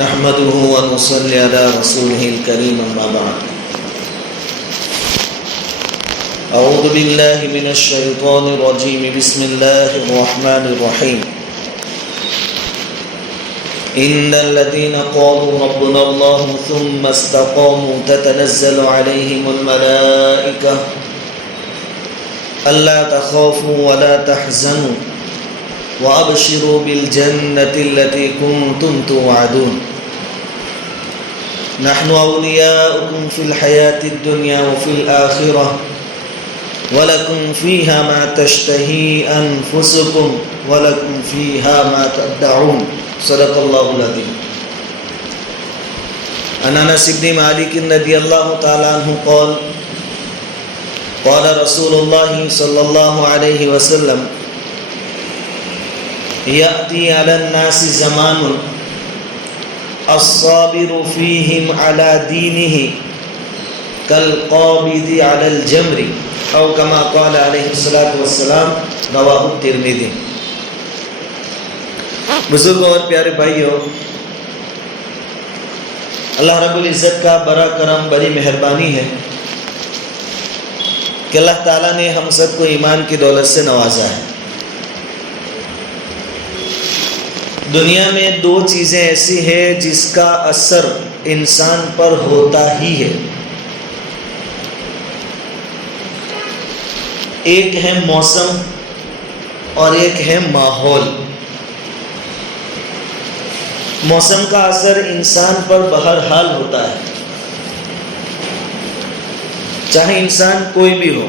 نحمده ونصلي على رسوله الكريم أما بعد أعوذ بالله من الشيطان الرجيم بسم الله الرحمن الرحيم إن الذين قالوا ربنا الله ثم استقاموا تتنزل عليهم الملائكة ألا تخافوا ولا تحزنوا وأبشروا بالجنة التي كنتم توعدون نحن أولياؤكم في الحياة الدنيا وفي الآخرة وَلَكُمْ فِيهَا مَا تَشْتَهِي أَنفُسُكُمْ وَلَكُمْ فِيهَا مَا تَدَّعُونَ صدق الله العظيم. عن انس بن مالك رضي الله تعالى عنه قال قال رسول الله صلى الله عليه وسلم يأتي على الناس زمان الصابر فيهم على دينه كالقابض على الجمر او کما قال علیہ الصلوۃ والسلام رواہ ترمذی. بزرگوں اور پیارے بھائیوں، اللہ رب العزت کا بڑا کرم، بڑی مہربانی ہے کہ اللہ تعالیٰ نے ہم سب کو ایمان کی دولت سے نوازا ہے. دنیا میں دو چیزیں ایسی ہیں جس کا اثر انسان پر ہوتا ہی ہے. ایک ہے موسم اور ایک ہے ماحول. موسم کا اثر انسان پر بہرحال ہوتا ہے، چاہے انسان کوئی بھی ہو،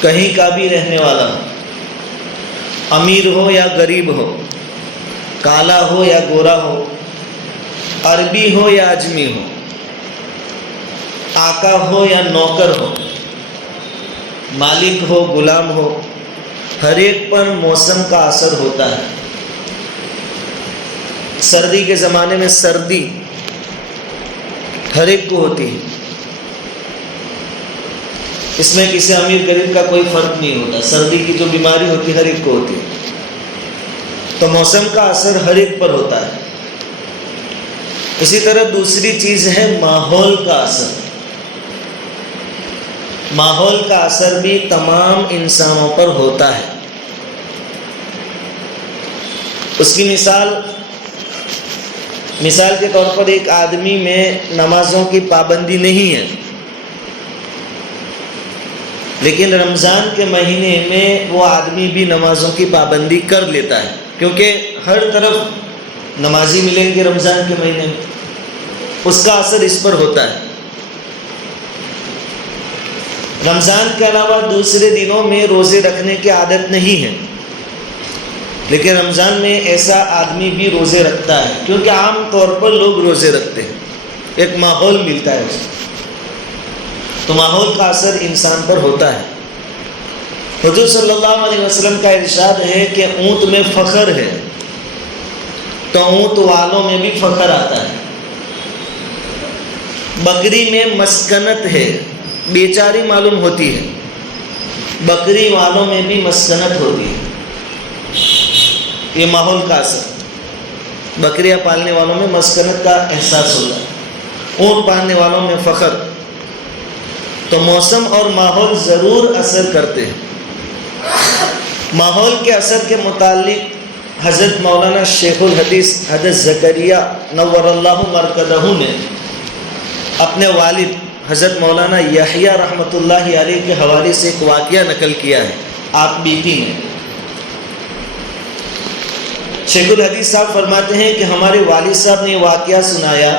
کہیں کا بھی رہنے والا ہو، امیر ہو یا غریب ہو، کالا ہو یا گورا ہو، عربی ہو یا اجمی ہو، آقا ہو یا نوکر ہو، مالک ہو غلام ہو، ہر ایک پر موسم کا اثر ہوتا ہے. سردی کے زمانے میں سردی ہر ایک کو ہوتی ہے، اس میں کسی امیر غریب کا کوئی فرق نہیں ہوتا. سردی کی جو بیماری ہوتی ہے ہر ایک کو ہوتی ہے. تو موسم کا اثر ہر ایک پر ہوتا ہے. اسی طرح دوسری چیز ہے ماحول کا اثر. ماحول کا اثر بھی تمام انسانوں پر ہوتا ہے. اس کی مثال کے طور پر ایک آدمی میں نمازوں کی پابندی نہیں ہے، لیکن رمضان کے مہینے میں وہ آدمی بھی نمازوں کی پابندی کر لیتا ہے، کیونکہ ہر طرف نمازی ملیں گے رمضان کے مہینے میں. اس کا اثر اس پر ہوتا ہے. رمضان کے علاوہ دوسرے دنوں میں روزے رکھنے کی عادت نہیں ہے، لیکن رمضان میں ایسا آدمی بھی روزے رکھتا ہے، کیونکہ عام طور پر لوگ روزے رکھتے ہیں، ایک ماحول ملتا ہے اسے. تو ماحول کا اثر انسان پر ہوتا ہے. حضور صلی اللہ علیہ وسلم کا ارشاد ہے کہ اونٹ میں فخر ہے تو اونٹ والوں میں بھی فخر آتا ہے. بکری میں مسکنت ہے، بیچاری معلوم ہوتی ہے، بکری والوں میں بھی مسکنت ہوتی ہے. یہ ماحول کا اثر. بکریاں پالنے والوں میں مسکنت کا احساس ہوتا ہے، اونٹ پالنے والوں میں فخر. تو موسم اور ماحول ضرور اثر کرتے ہیں. ماحول کے اثر کے متعلق حضرت مولانا شیخ الحدیث حضرت زکریا نور اللہ مرکزہ نے اپنے والد حضرت مولانا یحییٰ رحمۃ اللہ علیہ کے حوالے سے ایک واقعہ نقل کیا ہے. آپ بیتی میں شیخ الحدیث صاحب فرماتے ہیں کہ ہمارے والد صاحب نے واقعہ سنایا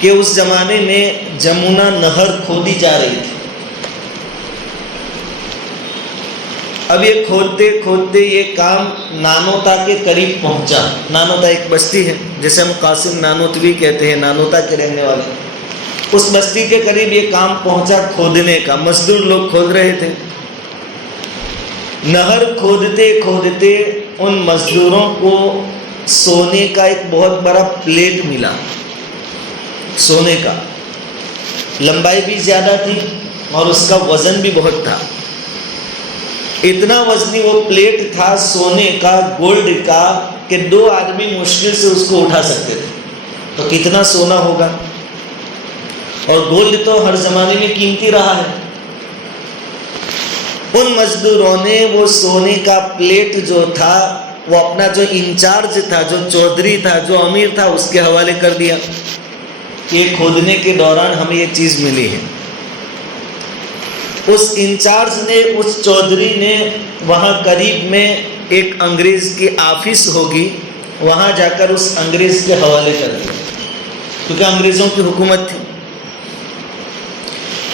کہ اس زمانے میں جمنا نہر کھودی جا رہی تھی. اب یہ کھودتے کھودتے یہ کام نانوتا کے قریب پہنچا. نانوتا ایک بستی ہے جسے ہم قاسم نانوتوی کہتے ہیں، نانوتا کے رہنے والے. اس بستی کے قریب یہ کام پہنچا کھودنے کا. مزدور لوگ کھود رہے تھے. نہر کھودتے کھودتے ان مزدوروں کو سونے کا ایک بہت بڑا پلیٹ ملا. سونے کا، لمبائی بھی زیادہ تھی اور اس کا وزن بھی بہت تھا. اتنا وزنی وہ پلیٹ تھا سونے کا، گولڈ کا، کہ 2 آدمی مشکل سے اس کو اٹھا سکتے تھے. تو کتنا سونا ہوگا. اور گولڈ تو ہر زمانے میں قیمتی رہا ہے. ان مزدوروں نے وہ سونے کا پلیٹ جو تھا وہ اپنا جو انچارج تھا، جو چودھری تھا، جو امیر تھا، اس کے حوالے کر دیا کہ کھودنے کے دوران ہمیں یہ چیز ملی ہے. اس انچارج نے، اس چودھری نے وہاں قریب میں ایک انگریز کی آفس ہوگی، وہاں جا کر اس انگریز کے حوالے کر دیا، کیونکہ انگریزوں کی حکومت تھی.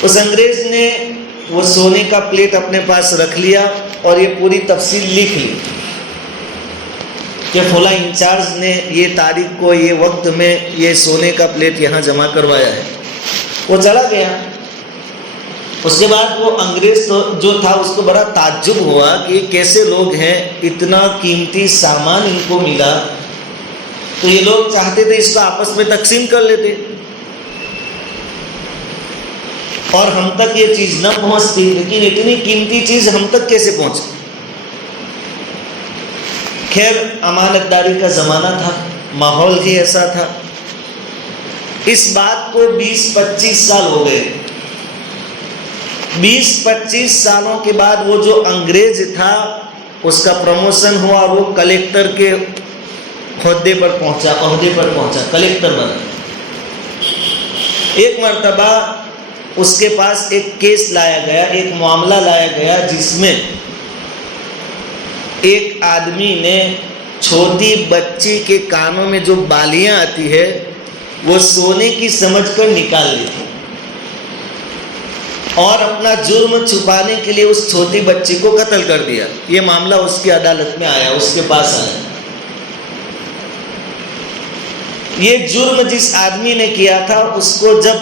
اس انگریز نے وہ سونے کا پلیٹ اپنے پاس رکھ لیا اور یہ پوری تفصیل لکھ لی کہ فلاں انچارج نے یہ تاریخ کو، یہ وقت میں یہ سونے کا پلیٹ یہاں جمع کروایا ہے. وہ چلا گیا. اس کے بعد وہ انگریز جو تھا اس کو بڑا تعجب ہوا کہ یہ کیسے لوگ ہیں، اتنا قیمتی سامان ان کو ملا. تو یہ لوگ چاہتے تھے اس کو آپس میں تقسیم کر لیتے اور ہم تک یہ چیز نہ پہنچتی، لیکن اتنی قیمتی چیز ہم تک کیسے پہنچی. خیر، امانت داری کا زمانہ تھا، ماحول ہی ایسا تھا. اس بات کو 20-25 سال ہو گئے. 20-25 سالوں کے بعد وہ جو انگریز تھا اس کا پروموشن ہوا اور وہ کلیکٹر کے عہدے پر پہنچا، کلیکٹر بنا. ایک مرتبہ اس کے پاس ایک کیس لایا گیا، ایک معاملہ لایا گیا جس میں ایک آدمی نے چھوٹی بچی کے کانوں میں جو بالیاں آتی ہے وہ سونے کی سمجھ کر نکال لی اور اپنا جرم چھپانے کے لیے اس چھوٹی بچی کو قتل کر دیا. یہ معاملہ اس کی عدالت میں آیا، اس کے پاس آیا. یہ جرم جس آدمی نے کیا تھا اس کو جب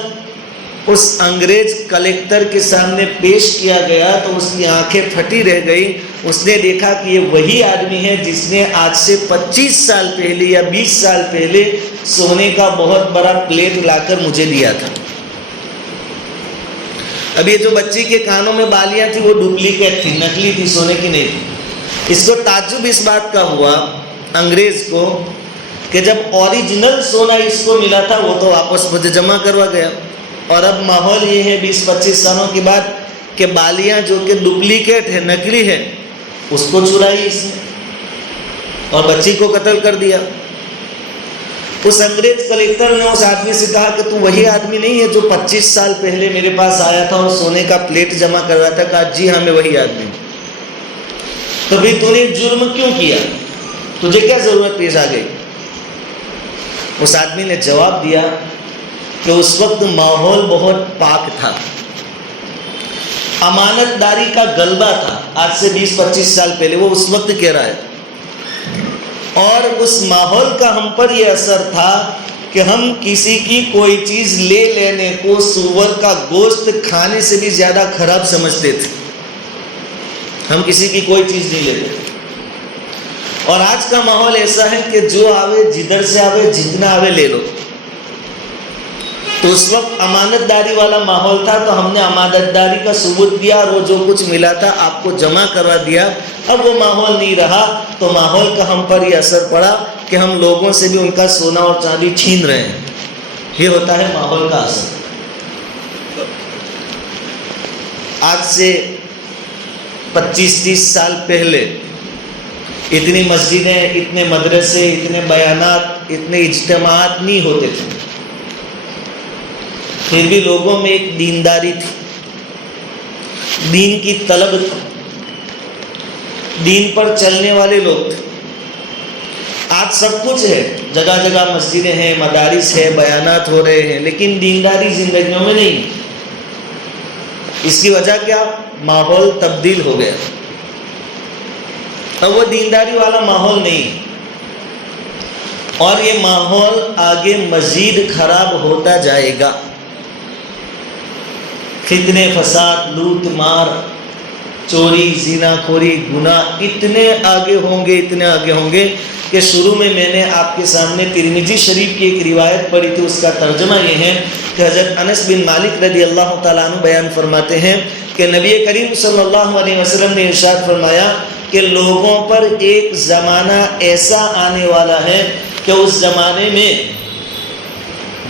اس انگریز کلیکٹر کے سامنے پیش کیا گیا تو اس کی آنکھیں پھٹی رہ گئی. اس نے دیکھا کہ یہ وہی آدمی ہے جس نے آج سے 25 سال پہلے یا 20 سال پہلے سونے کا بہت بڑا پلیٹ لا کر مجھے دیا تھا. اب یہ جو بچی کے کانوں میں بالیاں تھی وہ ڈپلیکیٹ تھی، نکلی تھی، سونے کی نہیں تھی. اس کو تعجب اس بات کا ہوا انگریز کو کہ جب اوریجنل سونا اس کو ملا تھا وہ تو واپس مجھے جمع کروا گیا، اور اب ماحول یہ ہے 20-25 سالوں کے بعد کہ بالیاں جو کہ ڈپلیکیٹ ہے، نکلی ہے، اس کو چرائی اس نے اور بچی کو قتل کر دیا. اس انگریز کلیکٹر نے اس آدمی سے کہا کہ تو وہی آدمی نہیں ہے جو 25 سال پہلے میرے پاس آیا تھا اور سونے کا پلیٹ جمع کروایا تھا؟ کہا جی ہاں، میں وہی آدمی ہوں. تو بھئی تو نے جرم کیوں کیا؟ تجھے کیا ضرورت پیش آ گئی؟ اس آدمی نے جواب دیا کہ اس وقت ماحول بہت پاک تھا، امانت داری کا غلبہ تھا. آج سے 20-25 سال پہلے وہ اس وقت کہہ رہا ہے، اور اس ماحول کا ہم پر یہ اثر تھا کہ ہم کسی کی کوئی چیز لے لینے کو سور کا گوشت کھانے سے بھی زیادہ خراب سمجھتے تھے. ہم کسی کی کوئی چیز نہیں لیتے. اور آج کا ماحول ایسا ہے کہ جو آوے، جدھر سے آوے، جتنا آوے لے لو. تو اس وقت امانت داری والا ماحول تھا تو ہم نے امانت داری کا ثبوت دیا اور وہ جو کچھ ملا تھا آپ کو جمع کروا دیا. اب وہ ماحول نہیں رہا تو ماحول کا ہم پر یہ اثر پڑا کہ ہم لوگوں سے بھی ان کا سونا اور چاندی چھین رہے ہیں. یہ ہوتا ہے ماحول کا اثر. آج سے 25-30 سال پہلے اتنی مسجدیں، اتنے مدرسے، اتنے بیانات، اتنے اجتماعات نہیں ہوتے تھے. پھر بھی لوگوں میں ایک دینداری تھی، دین کی طلب تھی، دین پر چلنے والے لوگ تھے. آج سب کچھ ہے، جگہ جگہ مسجدیں ہیں، مدارس ہے، بیانات ہو رہے ہیں، لیکن دینداری زندگیوں میں نہیں. اس کی وجہ کیا؟ ماحول تبدیل ہو گیا. اب وہ دینداری والا ماحول نہیں، اور یہ ماحول آگے مزید خراب ہوتا جائے گا. فتنے، فساد، لوٹ مار، چوری، زنا خوری، گناہ اتنے آگے ہوں گے کہ شروع میں نے آپ کے سامنے ترمذی شریف کی ایک روایت پڑھی تھی. اس کا ترجمہ یہ ہے کہ حضرت انس بن مالک رضی اللہ تعالیٰ عنہ بیان فرماتے ہیں کہ نبی کریم صلی اللہ علیہ وسلم نے ارشاد فرمایا کہ لوگوں پر ایک زمانہ ایسا آنے والا ہے کہ اس زمانے میں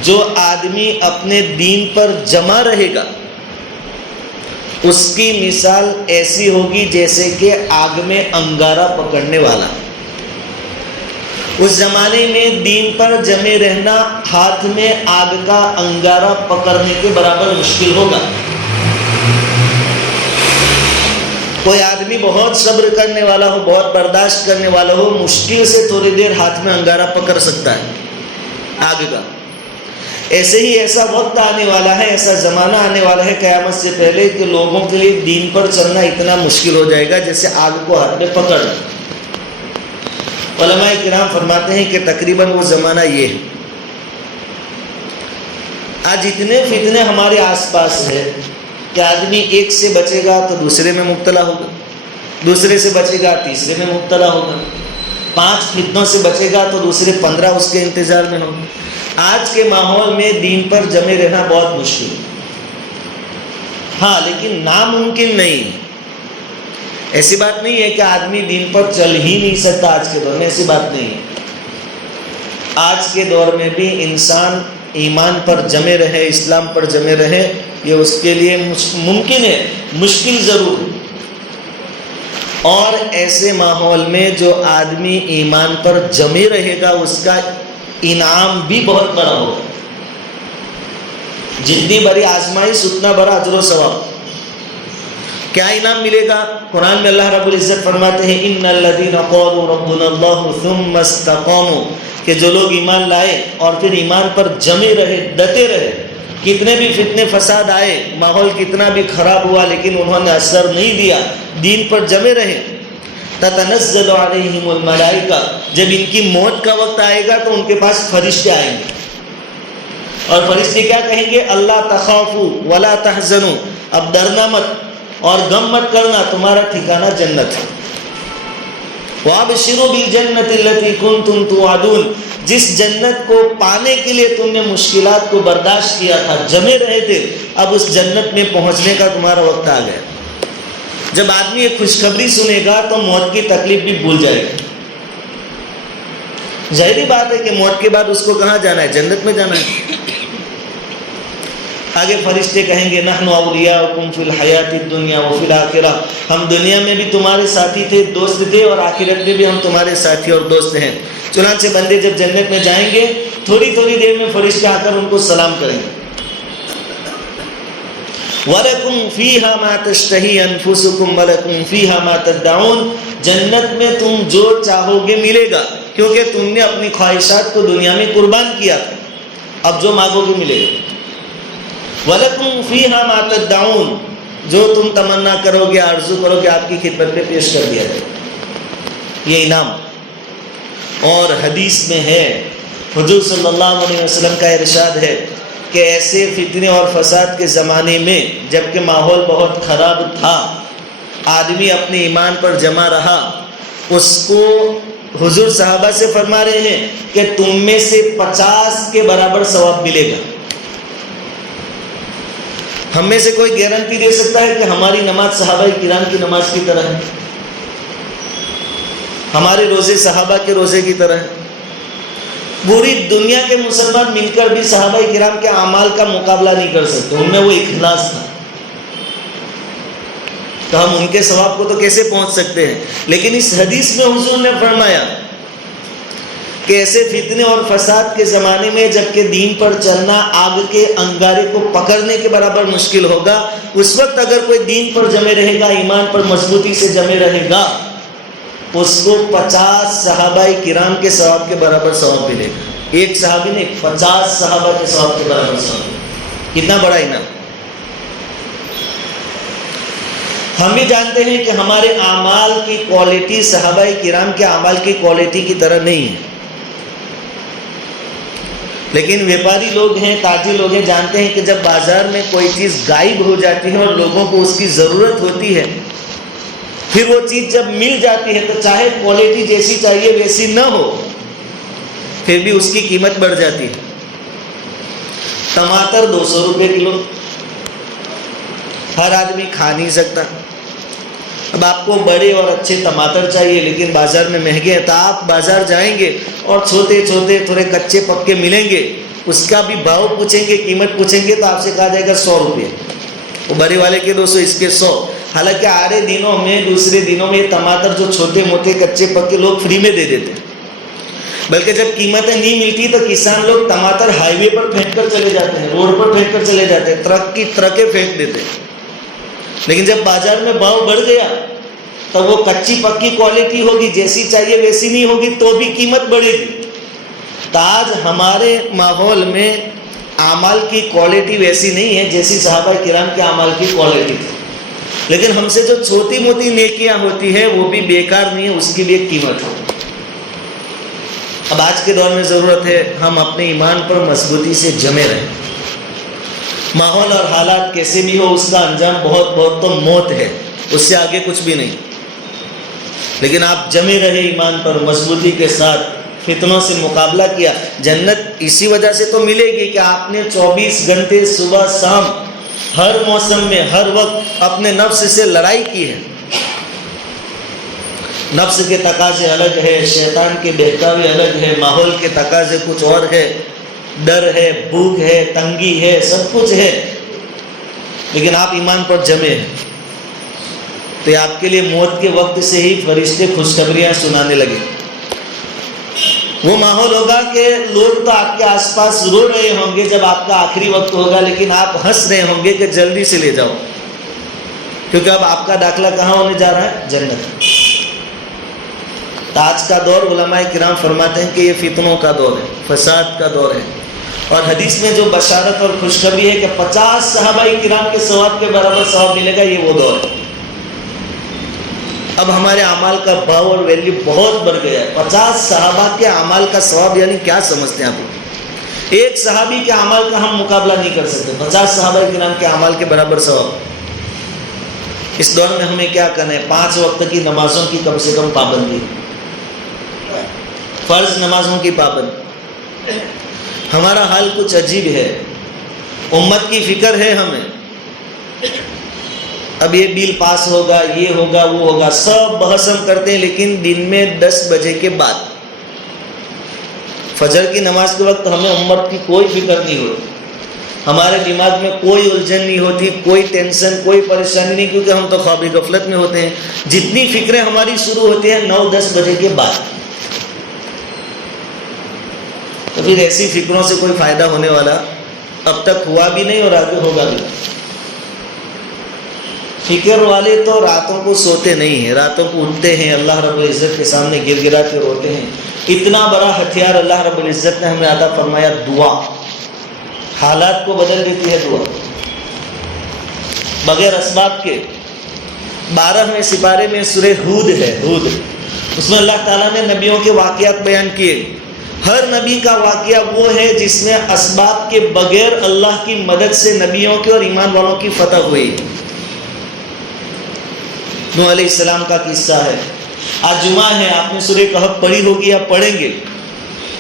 جو آدمی اپنے دین پر جمع رہے گا اس کی مثال ایسی ہوگی جیسے کہ آگ میں انگارہ پکڑنے والا. اس زمانے میں دین پر جمے رہنا ہاتھ میں آگ کا انگارہ پکڑنے کے برابر مشکل ہوگا. کوئی آدمی بہت صبر کرنے والا ہو، بہت برداشت کرنے والا ہو، مشکل سے تھوڑی دیر ہاتھ میں انگارہ پکڑ سکتا ہے آگ کا. ایسے ہی ایسا وقت آنے والا ہے، ایسا زمانہ آنے والا ہے قیامت سے پہلے کہ لوگوں کے لیے دین پر چلنا اتنا مشکل ہو جائے گا جیسے آگ کو ہاتھ میں پکڑنا. علماء کرام فرماتے ہیں کہ تقریباً وہ زمانہ یہ ہے. آج اتنے فتنے ہمارے آس پاس ہے کہ آدمی ایک سے بچے گا تو دوسرے میں مبتلا ہوگا، دوسرے سے بچے گا تیسرے میں مبتلا ہوگا، 5 فتنوں سے بچے گا تو دوسرے 15 اس کے انتظار میں ہوں. آج کے ماحول میں دین پر جمے رہنا بہت مشکل ہے. ہاں لیکن ناممکن نہیں ہے. ایسی بات نہیں ہے کہ آدمی دین پر چل ہی نہیں سکتا. آج کے دور میں ایسی بات نہیں ہے. آج کے دور میں بھی انسان ایمان پر جمے رہے، اسلام پر جمے رہے، یہ اس کے لیے ممکن ہے، مشکل ضرور ہے. اور ایسے ماحول میں جو آدمی ایمان پر جمے رہے گا اس کا انعام بھی بہت بڑا ہوگا. جتنی بڑی آزمائش اتنا بڑا اجر و ثواب. کیا انعام ملے گا؟ قرآن میں اللہ رب العزت فرماتے ہیں ان الذین قالوا ربنا اللہ ثم استقاموا، کہ جو لوگ ایمان لائے اور پھر ایمان پر جمے رہے، ڈٹے رہے، کتنے بھی فتنے فساد آئے، ماحول کتنا بھی خراب ہوا، لیکن انہوں نے اثر نہیں دیا، دین پر جمے رہے. تتنزل علیہم الملائکہ، جب ان کی موت کا وقت آئے گا تو ان کے پاس فرشتے آئیں گے اور فرشتے کیا کہیں گے؟ اللہ تخافوا ولا تحزنوا، اب ڈرنا مت اور غم مت کرنا، تمہارا ٹھکانہ جنت ہے. وابشروا بالجنۃ التي کنتم توعدون، جس جنت کو پانے کے لیے تم نے مشکلات کو برداشت کیا تھا، جمے رہے تھے، اب اس جنت میں پہنچنے کا تمہارا وقت آ گیا. جب آدمی ایک خوشخبری سنے گا تو موت کی تکلیف بھی بھول جائے گا. ظاہری بات ہے کہ موت کے بعد اس کو کہاں جانا ہے؟ جنت میں جانا ہے. آگے فرشتے کہیں گے نحن اولیاؤکم فی الحیات الدنیا وفی الآخرہ، ہم دنیا میں بھی تمہارے ساتھی تھے، دوست تھے، اور آخرت میں بھی ہم تمہارے ساتھی اور دوست ہیں. چنانچہ بندے جب جنت میں جائیں گے تھوڑی تھوڑی دیر میں فرشتے آ کر ان کو سلام کریں گے. وَلَكُمْ فِيهَا مَا تَشْتَهِي أَنفُسُكُمْ وَلَكُمْ فِيهَا مَا تَدَّعُونَ، جنت میں تم جو چاہو گے ملے گا، کیونکہ تم نے اپنی خواہشات کو دنیا میں قربان کیا تھا، اب جو مانگو گے ملے گا. وَلَكُمْ فِيهَا مَا تَدَّعُونَ، جو تم تمنا کرو گے، آرزو کرو گے، آپ کی خدمت پہ پیش کر دیا جائے. یہ انعام. اور حدیث میں ہے، حضور صلی اللہ علیہ وسلم کا ارشاد ہے کہ ایسے فتنے اور فساد کے زمانے میں جبکہ ماحول بہت خراب تھا، آدمی اپنے ایمان پر جمع رہا، اس کو حضور صحابہ سے فرما رہے ہیں کہ تم میں سے 50 کے برابر ثواب ملے گا. ہم میں سے کوئی گارنٹی دے سکتا ہے کہ ہماری نماز صحابہ کرام کی نماز کی طرح ہے؟ ہمارے روزے صحابہ کے روزے کی طرح ہے؟ پوری دنیا کے مسلمان مل کر بھی صحابہ کرام کے اعمال کا مقابلہ نہیں کر سکتے. ان میں وہ اخلاص تھا. تو ہم ان کے ثواب کو تو کیسے پہنچ سکتے ہیں؟ لیکن اس حدیث میں حضور نے فرمایا کہ ایسے فتنے اور فساد کے زمانے میں جبکہ دین پر چلنا آگ کے انگارے کو پکڑنے کے برابر مشکل ہوگا، اس وقت اگر کوئی دین پر جمے رہے گا، ایمان پر مضبوطی سے جمے رہے گا، اس کو 50 صحابہ کرام کے ثواب کے برابر ثواب ملے گا. ایک صحابی نے 50 صحابہ کے ثواب کے برابر ثواب. کتنا بڑا انعام. ہم بھی جانتے ہیں کہ ہمارے اعمال کی کوالٹی صحابہ کرام کے اعمال کی کوالٹی کی طرح نہیں ہے. لیکن ویپاری لوگ ہیں، تاجر لوگ ہیں، جانتے ہیں کہ جب بازار میں کوئی چیز غائب ہو جاتی ہے اور لوگوں کو اس کی ضرورت ہوتی ہے، پھر وہ چیز جب مل جاتی ہے تو چاہے کوالٹی جیسی چاہیے ویسی نہ ہو، پھر بھی اس کی قیمت بڑھ جاتی ہے. ٹماٹر 200 روپے کلو، ہر آدمی کھا نہیں سکتا. اب آپ کو بڑے اور اچھے ٹماٹر چاہیے لیکن بازار میں مہنگے ہیں، تو آپ بازار جائیں گے اور چھوٹے چھوٹے تھوڑے کچے پکے ملیں گے، اس کا بھی بھاؤ پوچھیں گے، قیمت پوچھیں گے تو آپ سے کہا جائے گا 100 روپے. وہ بڑے والے کے 200، اس کے 100. حالانکہ آڑے دنوں میں، دوسرے دنوں میں یہ ٹماٹر جو چھوٹے موٹے کچے پکے لوگ فری میں دے دیتے ہیں. بلکہ جب قیمتیں نہیں ملتی تو کسان لوگ ٹماٹر ہائی وے پر پھینک کر چلے جاتے ہیں، روڈ پر پھینک کر چلے جاتے ہیں، ٹرک کی ٹرکیں پھینک دیتے ہیں. لیکن جب بازار میں بھاؤ بڑھ گیا تو وہ کچی پکی کوالٹی ہوگی، جیسی چاہیے ویسی نہیں ہوگی تو بھی قیمت بڑھے گی. تو آج ہمارے ماحول میں اعمال کی کوالٹی ویسی نہیں ہے جیسی صحابہ کرام کے اعمال کی کوالٹی تھی. لیکن ہم سے جو چھوٹی موٹی نیکیاں ہوتی ہیں وہ بھی بیکار نہیں ہے، اس کی بھی ایک قیمت ہے. اب آج کے دور میں ضرورت ہے ہم اپنے ایمان پر مضبوطی سے جمے رہیں. ماحول اور حالات کیسے بھی ہو، اس کا انجام بہت تو موت ہے، اس سے آگے کچھ بھی نہیں. لیکن آپ جمے رہے ایمان پر مضبوطی کے ساتھ، فتنوں سے مقابلہ کیا. جنت اسی وجہ سے تو ملے گی کہ آپ نے 24 گھنٹے صبح شام ہر موسم میں ہر وقت اپنے نفس سے لڑائی کی ہے. نفس کے تقاضے الگ ہے، شیطان کے بہکاوے الگ ہے، ماحول کے تقاضے کچھ اور ہے، ڈر ہے، بھوک ہے، تنگی ہے، سب کچھ ہے. لیکن آپ ایمان پر جمے ہیں تو یہ آپ کے لیے موت کے وقت سے ہی فرشتے خوشخبریاں سنانے لگے. وہ ماحول ہوگا کہ لوگ تو آپ کے آس پاس رو رہے ہوں گے جب آپ کا آخری وقت ہوگا، لیکن آپ ہنس رہے ہوں گے کہ جلدی سے لے جاؤ، کیونکہ اب آپ کا داخلہ کہاں ہونے جا رہا ہے؟ جنت. آج کا دور علماء کرام فرماتے ہیں کہ یہ فتنوں کا دور ہے، فساد کا دور ہے. اور حدیث میں جو بشارت اور خوشخبری ہے کہ 50 صحابہ کرام کے ثواب کے برابر ثواب ملے گا، یہ وہ دور ہے. اب ہمارے اعمال کا بھاؤ اور ویلیو بہت بڑھ گیا ہے. 50 صحابہ کے اعمال کا ثواب یعنی کیا سمجھتے ہیں آپ؟ ایک صحابی کے اعمال کا ہم مقابلہ نہیں کر سکتے. 50 صحابہ کرام کے اعمال کے برابر ثواب. اس دور میں ہمیں کیا کرنا ہے؟ 5 وقت کی نمازوں کی کم سے کم پابندی، فرض نمازوں کی پابندی. ہمارا حال کچھ عجیب ہے، امت کی فکر ہے ہمیں. اب یہ بل پاس ہوگا، یہ ہوگا، وہ ہوگا، سب بحث ہم کرتے ہیں، لیکن دن میں 10 بجے کے بعد فجر کی نماز کے وقت ہمیں امت کی کوئی فکر نہیں ہوتی. ہمارے دماغ میں کوئی الجھن نہیں ہوتی، کوئی ٹینشن، کوئی پریشانی نہیں، کیونکہ ہم تو خواب غفلت میں ہوتے ہیں. جتنی فکریں ہماری شروع ہوتی ہیں 9-10 بجے کے بعد. تو پھر ایسی فکروں سے کوئی فائدہ ہونے والا اب تک ہوا بھی نہیں اور آگے ہوگا بھی. فکر والے تو راتوں کو سوتے نہیں ہیں، راتوں کو اٹھتے ہیں، اللہ رب العزت کے سامنے گر گرا کے روتے ہیں. اتنا بڑا ہتھیار اللہ رب العزت نے ہمیں عطا فرمایا، دعا. حالات کو بدل دیتی ہے دعا بغیر اسباب کے. 12ویں سپارے میں سورہ ہود ہے، ہود. اس میں اللہ تعالیٰ نے نبیوں کے واقعات بیان کیے. ہر نبی کا واقعہ وہ ہے جس میں اسباب کے بغیر اللہ کی مدد سے نبیوں کی اور ایمان والوں کی فتح ہوئی. نوح علیہ السلام کا قصہ ہے. آج جمعہ ہے، آپ نے سورہ کہف پڑھی ہوگی یا پڑھیں گے.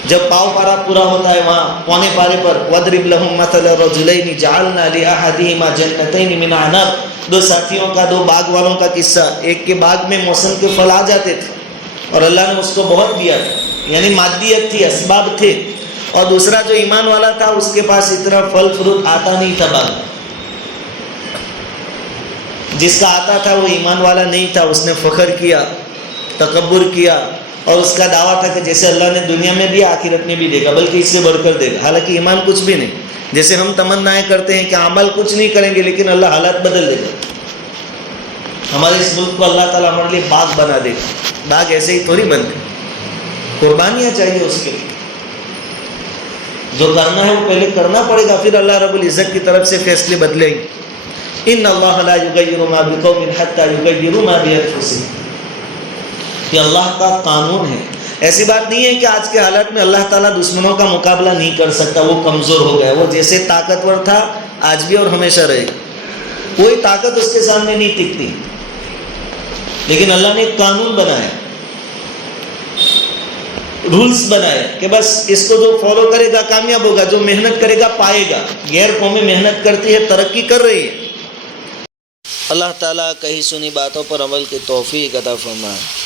جب پاؤ پارا پورا ہوتا ہے وہاں پونے پارے پر وَضْرِبْ لَهُمْ مَثَلَ رَجُلَيْنِ جَعَلْنَا لِأَحَدِهِمَا جَنَّتَيْنِ مِنْ أَعْنَابٍ. 2 ساتھیوں کا، 2 باغ والوں کا قصہ. ایک کے باغ میں موسم کے پھل آ جاتے تھے اور اللہ نے اس کو بہت دیا تھا، یعنی مادیت تھی، اسباب تھے. اور دوسرا جو ایمان والا تھا اس کے پاس اتنا پھل فروٹ آتا نہیں تھا باغ. جس کا آتا تھا وہ ایمان والا نہیں تھا. اس نے فخر کیا، تکبر کیا اور اس کا دعویٰ تھا کہ جیسے اللہ نے دنیا میں دیا آخرت میں بھی دے گا، بلکہ اس سے بڑھ کر دے گا. حالانکہ ایمان کچھ بھی نہیں. جیسے ہم تمنائیں کرتے ہیں کہ عمل کچھ نہیں کریں گے لیکن اللہ حالات بدل دے گا. ہمارے اس ملک کو اللہ تعالیٰ ہمارے لیے باغ بنا دے گا. باغ ایسے ہی تھوڑی بنتے، قربانیاں چاہیے اس کے لیے. جو کرنا ہے وہ پہلے کرنا پڑے گا، پھر اللہ رب العزت کی طرف سے فیصلے بدلیں گے. ان اللہ لا یغیر ما بقوم حتی یغیروا ما بانفسہم. یہ اللہ کا قانون ہے. ایسی بات نہیں ہے کہ آج کے حالات میں اللہ تعالیٰ دشمنوں کا مقابلہ نہیں کر سکتا، وہ کمزور ہو گیا. وہ جیسے طاقتور تھا آج بھی اور ہمیشہ رہے گا. کوئی طاقت اس کے سامنے نہیں ٹکتی. لیکن اللہ نے ایک قانون بنایا، رولز بنائے کہ بس اس کو جو فالو کرے گا کامیاب ہوگا، جو محنت کرے گا پائے گا. غیر قومیں محنت کرتی ہے، ترقی کر رہی ہے. اللہ تعالیٰ کہی سنی باتوں پر عمل کی توفیق عطا فرمائے۔